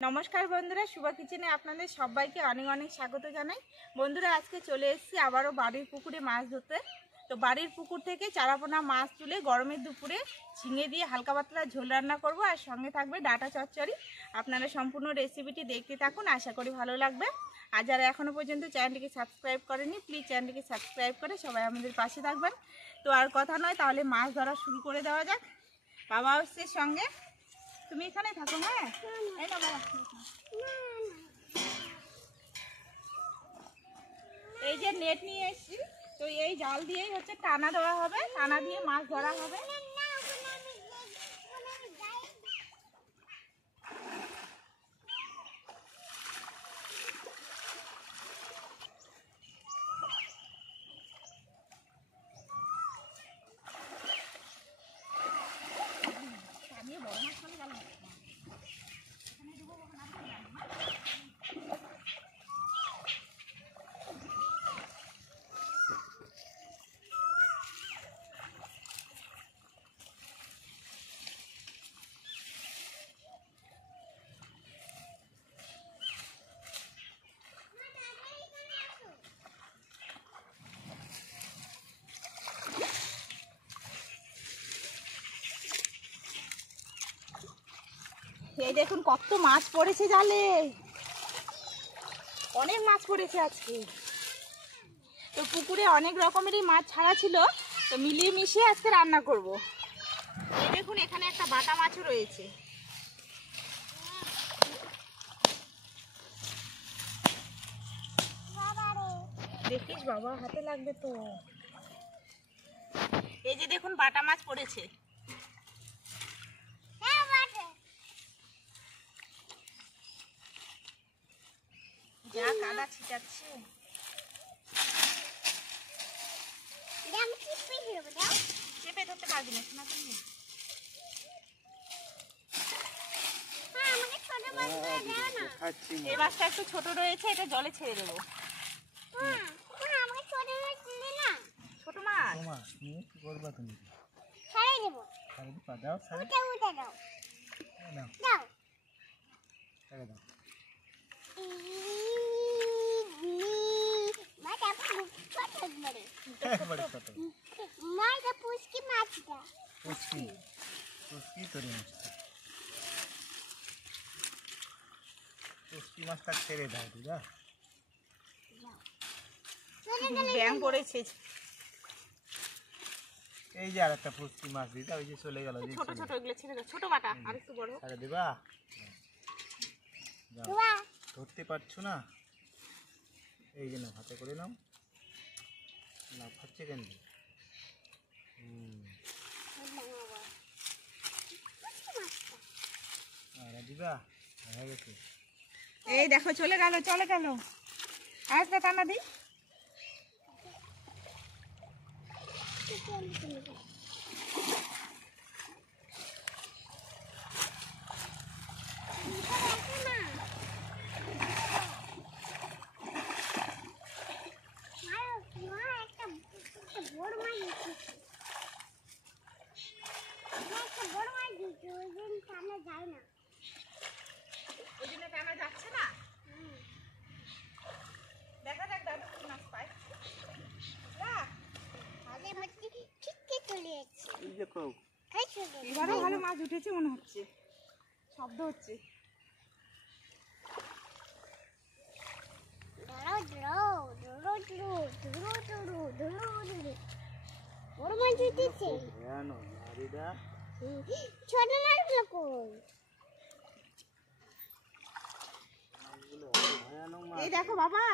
नमस्कार बंधुरा शुभ किचेने आपनादेर सबाइके अनेक अनेक स्वागत जानाई। बंधुरा आज के चले एसेछि आबारो बाड़ीर पुकुरे माछ धरते। तो बाड़ीर पुकुर थेके चारापोना माछ तुले गरमेर दुपुरे झिंगे दिए हालका पातला झोल रान्ना करब और संगे थाकबे डाटा चच्चड़ी। आपनारा सम्पूर्ण रेसिपिटी देखते थाकुन, आशा करी भालो लागबे। আর যারা এখনো পর্যন্ত চ্যানেলটিকে সাবস্ক্রাইব করেনি প্লিজ চ্যানেলটিকে সাবস্ক্রাইব করে সবাই আমাদের পাশে থাকবেন। তো আর কথা নয়, তাহলে মাছ ধরা শুরু করে দেওয়া যাক। বাবা আসছে সঙ্গে, তুমি এখানে থাকো। হ্যাঁ এই না বাবা, এই যে নেট নিয়ে এসেছি, তো এই জাল দিয়েই হচ্ছে টানা দেওয়া হবে, টানা দিয়ে মাছ ধরা হবে। এই দেখুন কত মাছ পড়েছে জালে, অনেক মাছ পড়েছে আজকে। তো পুকুরে অনেক রকমেরই মাছ ছাড়া ছিল, তো মিলিয়ে মিশিয়ে আজকে রান্না করব। এই দেখুন এখানে একটা বাটা মাছও রয়েছে। দেখিস বাবা, হাতে লাগবে তো। এই যে দেখুন বাটা মাছ পড়েছে। যা কাদা ছিটাচ্ছে, চেপে ধরতে পারবি না শোনা তুমি। এই মাছটা একটু ছোট রয়েছে, এটা জলে ছেড়ে দেবো। ছোট মাছ কি করবা তুমি? ছেড়ে দেবো। দাও ছেড়ে দাও। দাও ছেড়ে দাও। ব্যাং পড়েছে। এই যে আরেকটা পুচকি মাছ দিদা, ওই যে চলে গেল। ছোট ছোট এগুলো ছেড়ে দাও, ছোট বাটা আর একটু বড় ছেড়ে দিবা। ধরতে পারছো না, এই যে না হাতে করে নাও। না খাচ্ছে কেন? দিবা হয়ে গেছে। এই দেখো চলে গেল চলে গেল। আর একটা টানা দিই। এবারে ভালো মাছ উঠেছে মনে হচ্ছে, শব্দ হচ্ছে। এই দেখো বাবা,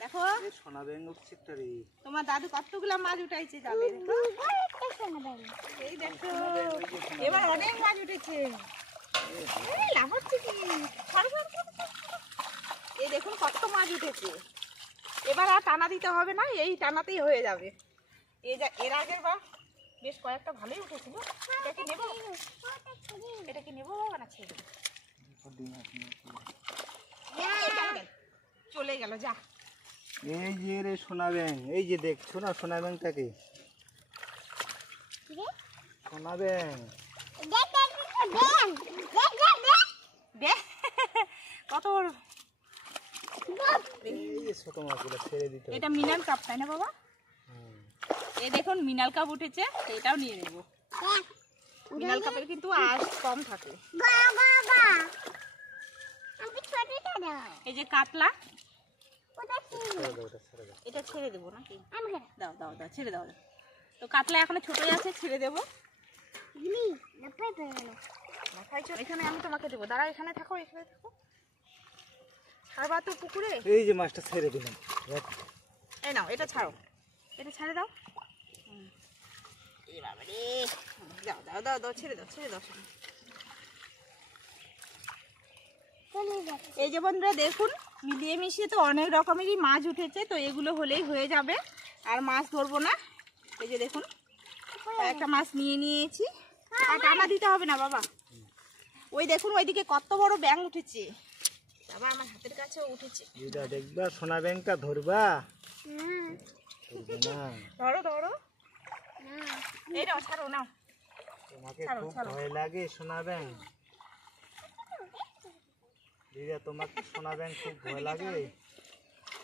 দেখো সোনা ব্যাঙ উঠছে একটা রে। তোমার দাদু কতগুলা মাছ উঠাইছে জালে। এই দেখো এবার অনেক মাছ উঠেছে। লাভ হচ্ছে কি? এই দেখুন কত মাছ উঠেছে। এবার আর টানা দিতে হবে না, এই টানাতেই হয়ে যাবে। এর আগের বার বেশ কয়েকটা ভালোই উঠেছিল। এটা কি নেবো? এটা কি নেবো বাবা না ছেড়ে দেবো? চলে গেল যা। এই যে রে সোনা ব্যাঙ, এই যে দেখছো না সোনা ব্যাঙটাকে? সোনা ব্যাঙ কত বড়। এই যে ছোট মাছগুলো ছেড়ে দিতে হবে। এটা মিনাল কাপ তাই না বাবা? হুম। এই দেখুন মিনাল কাপ উঠেছে, এটাও নিয়ে নেব। মিনাল কাপের কিন্তু আঁশ কম থাকে। এই যে কাতলা, ছেড়ে দাও, ওটা ছেড়ে দাও। এটা ছেড়ে দেবো নাকি? দাও দাও দাও, ছেড়ে দাও। তো কাতলা এখনো ছোটই আছে, ছেড়ে দেবো। এখানে আমি তোমাকে দেবো, দাঁড়া এখানে থাকো, এখানে থাকো। ছাড়বা তো পুকুরে। এই যে মাছটা ছেড়ে দিলাম। এই নাও, এটা ছাড়ো, এটা ছেড়ে দাও। এই বাবা রে, দাও দাও দাও দাও, ছেড়ে দাও, ছেড়ে দাও। এই যে বন্ধুরা দেখুন, মিলিয়ে মিশিয়ে তো অনেক রকমেরই মাছ উঠেছে, তো এগুলো হলেই হয়ে যাবে, আর মাছ ধরবো না। এই যে দেখুন, একটা মাছ নিয়ে নিয়েছি, আর টানা দিতে হবে না বাবা। ওই দেখুন ওইদিকে কত বড় ব্যাঙ উঠেছে বাবা, আমার হাতের কাছেও উঠেছে। এটা দেখবা, সোনা ব্যাংকটা ধরবা। ধরবে না। ধরো ধরো, এই নাও, ছাড়ো নাও। তোমাকে ছাড়ো, খুব ছাড়ো। ভয় লাগে সোনা ব্যাংক। দিদা তোমাকে সোনা ব্যাংক খুব ভয় লাগে।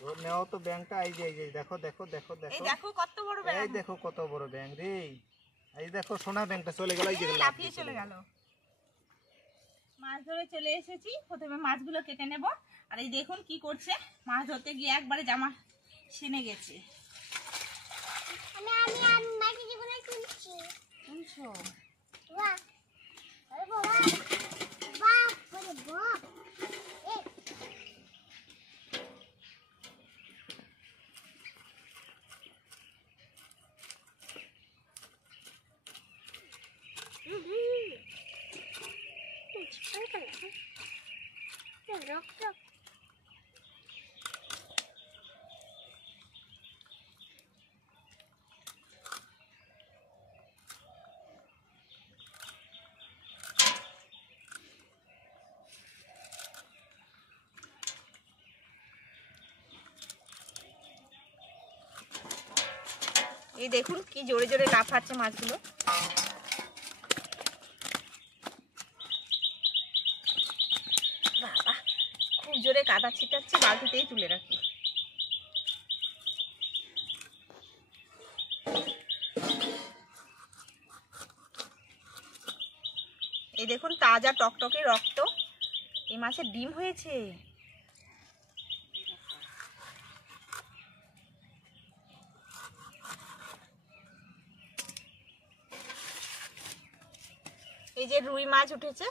ও নেও তো ব্যাংকটা। এই যে দেখো দেখো দেখো এই দেখো, দেখো কত বড় ব্যাঙ, এই দেখো কত বড় ব্যাংক রে। এই দেখো সোনা ব্যাংকটা চলে গেল, এই যে লাফিয়ে চলে গেল। মাছ ধরে চলে এসেছি, প্রথমে মাছগুলো কেটে নেব। আর এই দেখুন কি করছে, মাছ ধরতে গিয়ে একবারে জামা ছিনে গেছে। শুনছো? এই দেখুন কি জোরে জোরে লাফাচ্ছে মাছগুলো। বাবা, খুব জোরে কাদা ছিটাচ্ছে, বালতিতেই তুলে রাখি। এই দেখুন তাজা টকটকে রক্ত, এই মাছের ডিম হয়েছে। এই যে রুই মাছ উঠেছে।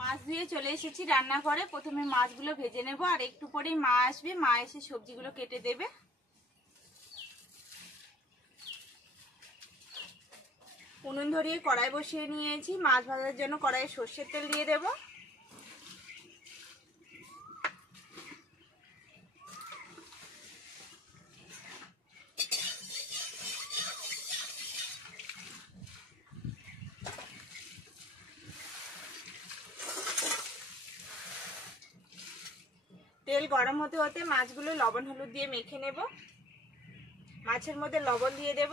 মাছ ধুয়ে চলে এসেছি রান্নাঘরে। প্রথমে মাছগুলো ভেজে নেব, আর একটু পরেই মা আসবে, মা এসে সবজিগুলো কেটে দেবে। উনুন ধরিয়ে কড়াই বসিয়ে নিয়েছি, মাছ ভাজার জন্য কড়াইয়ে সর্ষের তেল দিয়ে দেব। তেল গরম হতে হতে মাছগুলো লবণ হলুদ দিয়ে মেখে নেব। মাছের মধ্যে লবণ দিয়ে দেব।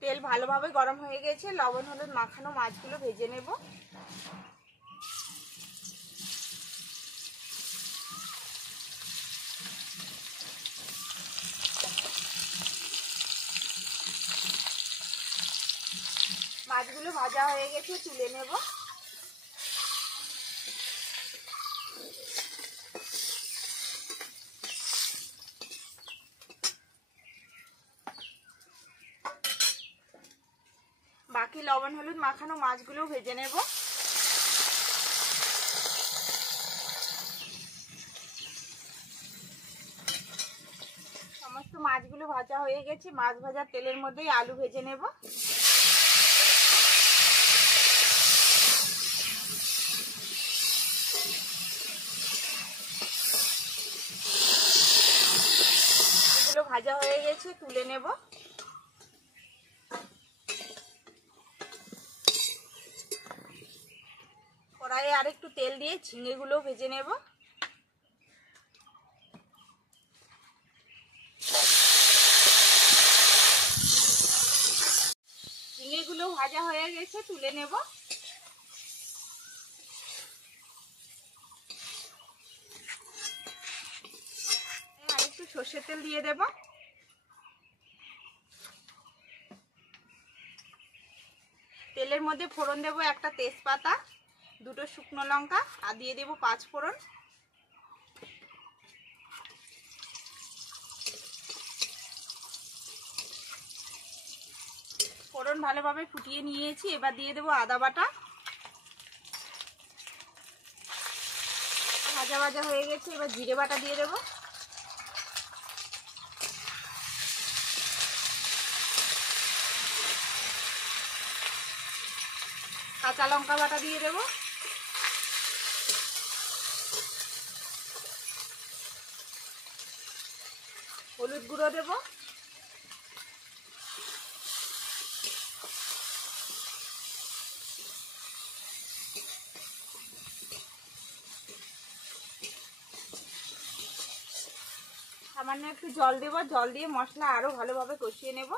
তেল ভালোভাবে গরম হয়ে গেছে, লবণ হলুদ মাখানো মাছগুলো ভেজে নেব। মাছগুলো ভাজা হয়ে গেছে, তুলে নেব। বাকি লবণ হলুদ মাখানো মাছগুলো ভেজে নেব। সমস্ত মাছগুলো ভাজা হয়ে গেছে, মাছ ভাজার তেলের মধ্যেই আলু ভেজে নেব। এগুলো ভাজা হয়ে গেছে, তুলে নেব। কড়াইয়ে আর একটু তেল দিয়ে ঝিঙেগুলো ভেজে নেব। ঝিঙেগুলো ভাজা হয়ে গেছে, তুলে নেব। আর একটু সর্ষের তেল দিয়ে দেব। তেলের মধ্যে ফোড়ন দেব একটা তেজপাতা, দুটো শুকনো লঙ্কা, আর দিয়ে দেব 5 ফোড়ন। ফোড়ন ভালোভাবে ফুটিয়ে নিয়েছি, এবার দিয়ে দেব আদা বাটা। ভাজা ভাজা হয়ে গেছে, এবার জিরে বাটা দিয়ে দেব। কাঁচা লঙ্কা বাটা দিয়ে দেব। হলুদ গুঁড়ো দেব। সামান্য একটু জল দেব, জল দিয়ে মশলা আরো ভালোভাবে কষিয়ে নেব।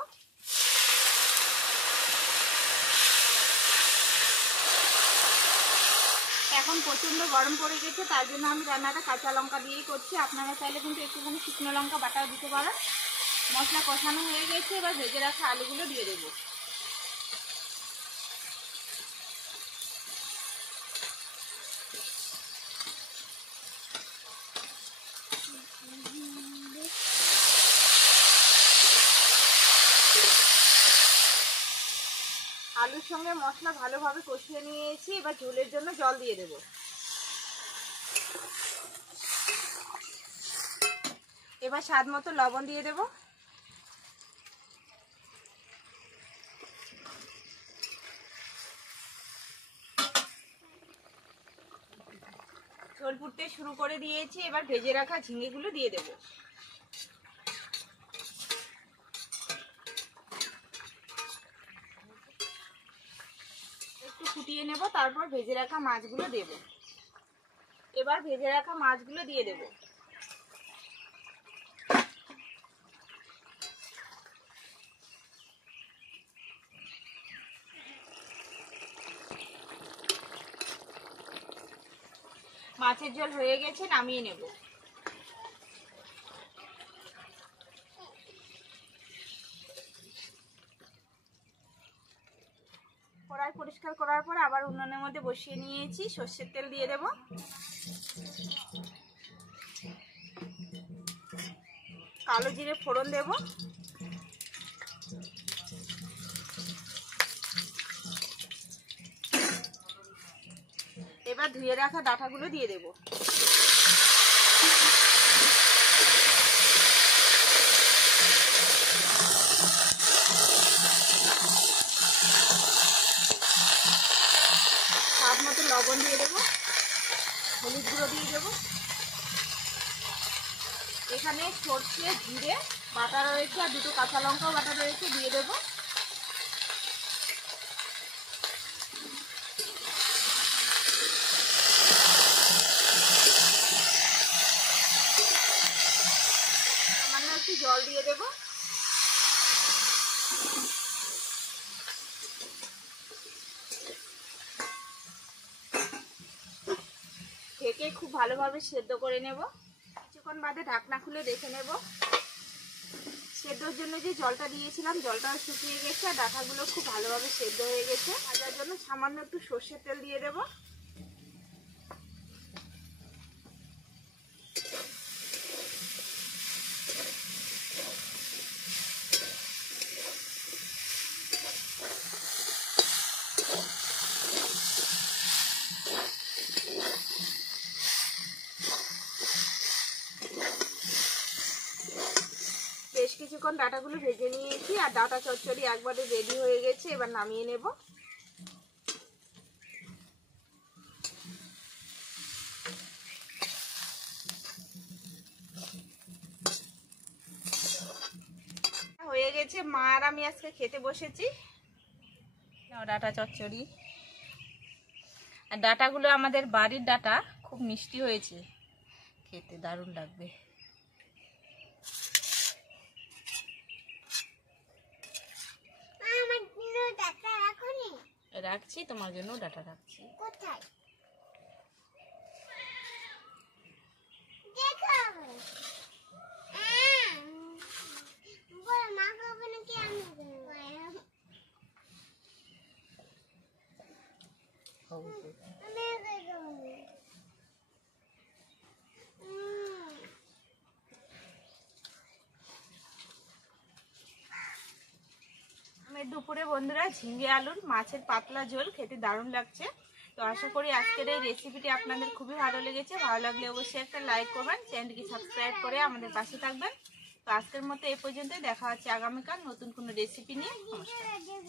এখন প্রচন্ড গরম পড়ে গেছে, তার জন্য আমি রান্নাটা কাঁচা লঙ্কা দিয়েই করছি। আপনারা চাইলে কিন্তু একটুখানি শুকনো লঙ্কা বাটাও দিতে পারেন। মশলা কষানো হয়ে গেছে, এবার ভেজে রাখা আলুগুলো দিয়ে দেবো। আলুর সঙ্গে মশলা ভালোভাবে কষিয়ে নিয়েছি, এবার ঝোলের জন্য জল দিয়ে দেব। এবার স্বাদ মতো লবণ দিয়ে দেব। ঝোল ফুটতে শুরু করে দিয়েছি, এবার ভেজে রাখা ঝিঙেগুলো দিয়ে দেব। একটু ফুটিয়ে নেব, তারপর ভেজে রাখা মাছগুলো দেব। এবার ভেজে রাখা মাছগুলো দিয়ে দেব। মাছের ঝোল হয়ে গেছে, নামিয়ে নেব। কড়াই পরিষ্কার করার পর আবার উনুনের মধ্যে বসিয়ে নিয়েছি, সর্ষের তেল দিয়ে দেব। কালো জিরে ফোড়ন দেব। এবার ধুয়ে রাখা ডাঁটাগুলো দিয়ে দেব। স্বাদ মতো লবণ দিয়ে দেব, হলুদ গুঁড়ো দিয়ে দেব। এখানে সর্ষে জিরে বাটা রয়েছে আর দুটো কাঁচা লঙ্কাও বাটা রয়েছে, দিয়ে দেব। সামান্য একটু জল দিয়ে দেব। ঢেকে খুব ভালোভাবে সেদ্ধ করে নেব। কিছুক্ষণ বাদে ঢাকনা খুলে দেখে নেব। সেদ্ধর জন্য যে জলটা দিয়েছিলাম জলটাও শুকিয়ে গেছে আর ডাঁটাগুলো খুব ভালোভাবে সেদ্ধ হয়ে গেছে। ভাজার জন্য সামান্য একটু সর্ষের তেল দিয়ে দেব। বেশ কিছুক্ষণ ডাঁটাগুলো ভেজে নিয়েছি আর ডাঁটা চচ্চড়ি একবারে রেডি হয়ে গেছে। এবার নামিয়ে নেব। হয়ে গেছে, মা আর আমি আজকে খেতে বসেছি। ডাঁটা চচ্চড়ি, আর ডাঁটাগুলো আমাদের বাড়ির ডাঁটা, খুব মিষ্টি হয়েছে, খেতে দারুণ লাগবে। রাখছি, তোমার জন্য ডাটা রাখছি। কোথায় দুপুরে বন্ধুরা ঝিঙে আলুর মাছের পাতলা ঝোল খেতে দারুণ লাগছে। তো আশা করি আজকের এই রেসিপিটি আপনাদের খুবই ভালো লেগেছে। ভালো লাগলে অবশ্যই একটা লাইক করবেন, চ্যানেলটিকে সাবস্ক্রাইব করে আমাদের পাশে থাকবেন। তো আজকের মতো এই পর্যন্তই, দেখা হচ্ছে আগামীকাল নতুন কোনো রেসিপি নিয়ে। নমস্কার।